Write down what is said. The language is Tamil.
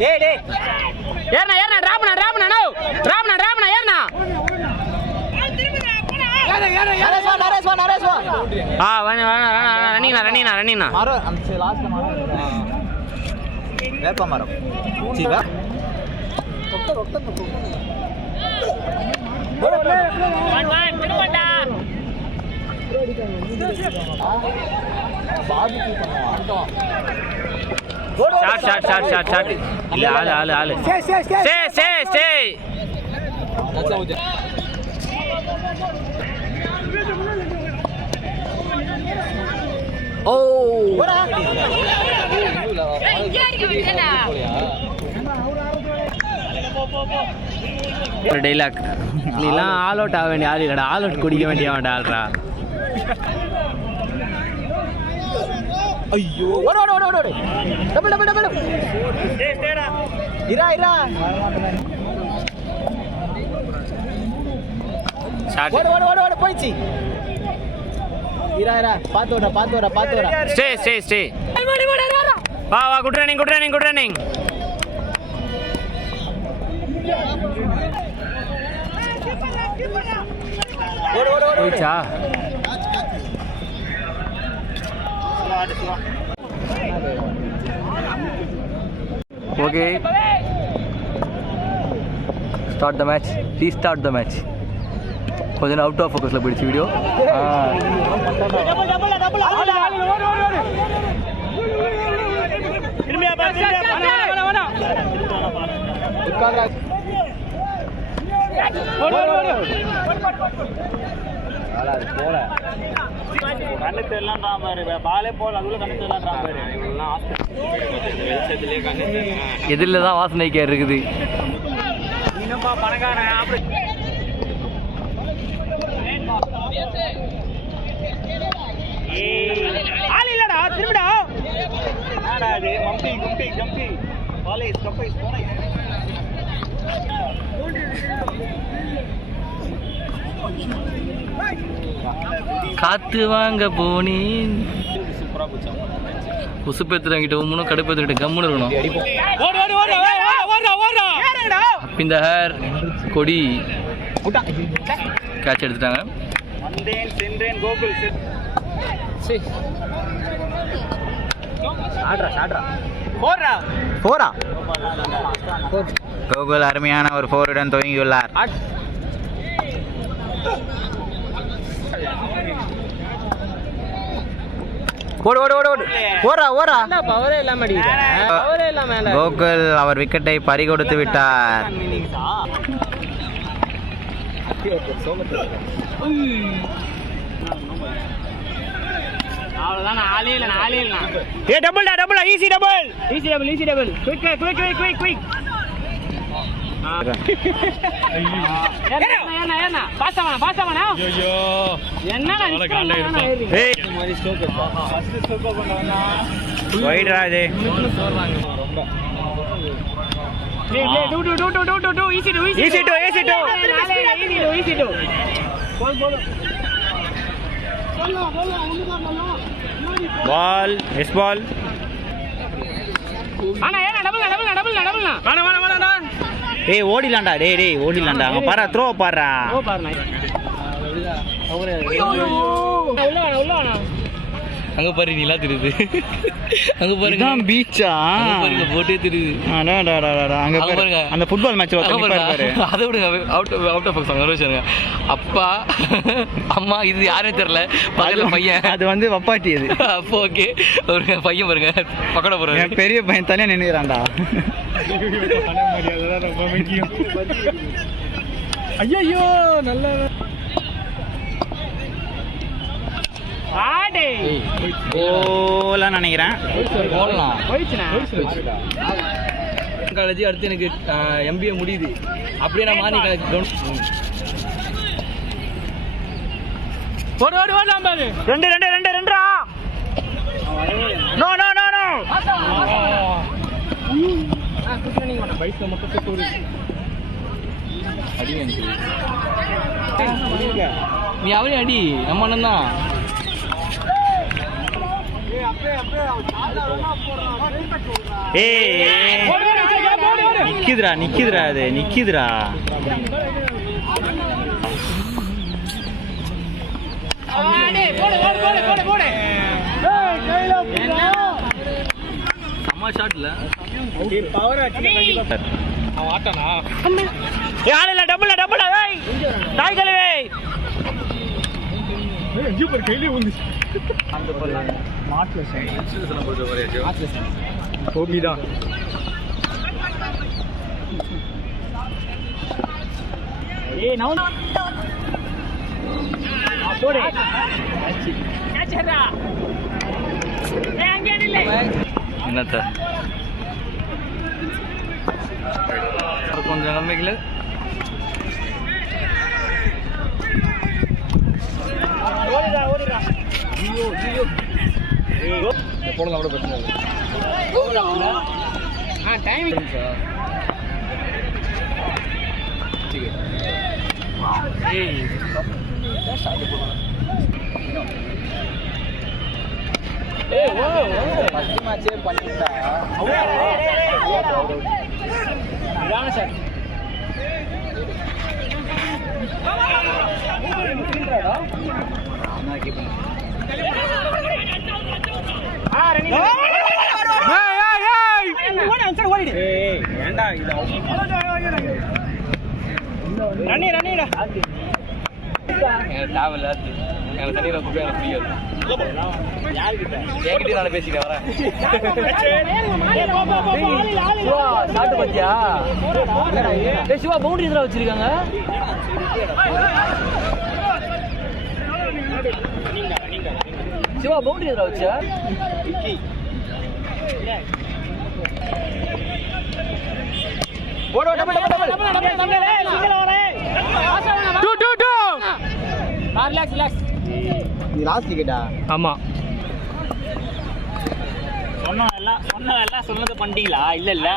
டேய் டேய் ஏறனா ஏறனா டிராப்னா நோ டிராப்னா ஏறனா நரேஷ் வா ரன்னிங்னா மாரோ அந்த லாஸ்ட்ல மாரோ வேப்ப மரம் சீவா ரொட்ட திரும்படா ஷாட் இல்ல ஆளு ஸ்டே ஓ ஒரு டைலாக் நீலாம் ஆல் அவுட் ஆக வேண்டிய ஆள் இல்லடா ஆல் அவுட் குடிக்க வேண்டிய ஆள்ரா ஐயோ ஓடு டபுள் ஸ்டேடா இரா ஷாட் ஓடு போயிச்சு இரா பாத்து வர ஸ்டே வா குட் ரன்னிங் போயிச்சா ஓகே ரீஸ்டார்ட் த மேட்ச் கொஞ்சம் அவுட் ஆஃப் ஃபோக்கஸில் போயிடுச்சு வீடியோ எதிரில் தான் வாசனைக்கே இருக்குது காத்து வாங்க போனேன் உசுப்பேத்துறாங்கிட்ட முன்னும் கடுப்பேத்துக்கிட்ட கம்முன்னு இருக்கணும் இந்த ஹேர் கொடி கேட்ச் எடுத்துட்டாங்க கோகுல் அருமையான ஒரு 4 துவங்கியுள்ளார். கோகுல் அவர் விக்கெட்டை பறிகொடுத்து விட்டார். அவ்வளவுதான் ஆளே இல்ல A double easy double quick ஏன்னா பாஸ்டா ஐயோ என்னடா ஏய் ஃபர்ஸ்ட் ஸ்டோக் பண்ணவனா வைட் ராஜே ரொம்ப டூ ஈஸி டூ பால் எஸ் பால் அண்ணா ஏனா டபுள் டேய் ஓடிலாம்டா அங்க பாறா த்ரோ பாறா உள்ள வாடா அங்க பாரு நீலா தெரியுது அங்க பாருங்க இதான் பீச்சா பாருங்க போட்டே தெரியுது அங்க பாருங்க அந்த ஃபுட்பால் மேட்ச் பாரு அதை விடுங்க அவுட் ஆஃப் பாக்ஸ் வருவாங்க அப்பா அம்மா இது யாரே தெரியல பக்கத்துல பையன் அது வந்து வப்பாட்டி அது அப்போ ஓகே ஒரு பையன் பாருங்க பக்கட போறாரு பெரிய பையன் தனியா நின்னுறான்டா ஐயோ நல்ல ஆடே ஓலாம் நினைக்கிறேன் காலேஜ் அடுத்து எனக்கு MBA முடியுது அப்படியே நான் மார்னிங் காலேஜ் ஓடு பாரு ரெண்டுடா நோ பைக்ல மட்டும் போடு அடி நீ அவரே அடி நம்ம அண்ணன் தான் ஏய் நிக்குதுடா அது நிக்குதுடா. அம்மா ஷாட்ல அவன் ஆட்டானா யாரில்ல டபுள் ஏய் தாய் கழுவே கையிலே வந்து அந்த மாட்டுல கோபிதான் ஏய் நவுனா போடு கேச்சறா ஏய் அங்க நில்லை என்னத்த கொஞ்சம் நம்பிக்கல ஓடிடா ஜியோ போடலாம் கூட பிரச்சனை இல்லை. டைமிங் ஃபர்ஸ்ட் மேட்சே பண்ணிட்டா சார் ஏண்டா இது ரன்னிடா எனக்கு தேவையில்ல எனக்கு தண்ணியில் குப்பை எனக்கு புரியாது என்கிட்ட நான் பேசிக்கிறேன் வரேன் சாட்டு பத்தியா சிவா பவுண்டரி இதில் வச்சிருக்காங்க சிவா பவுண்டரி இதில் வச்சா நீ லாஸ்ட் விக்கெட்டா? ஆமா சொன்னதெல்லாம் சொன்னதை பண்ணிட்டீங்களா? இல்ல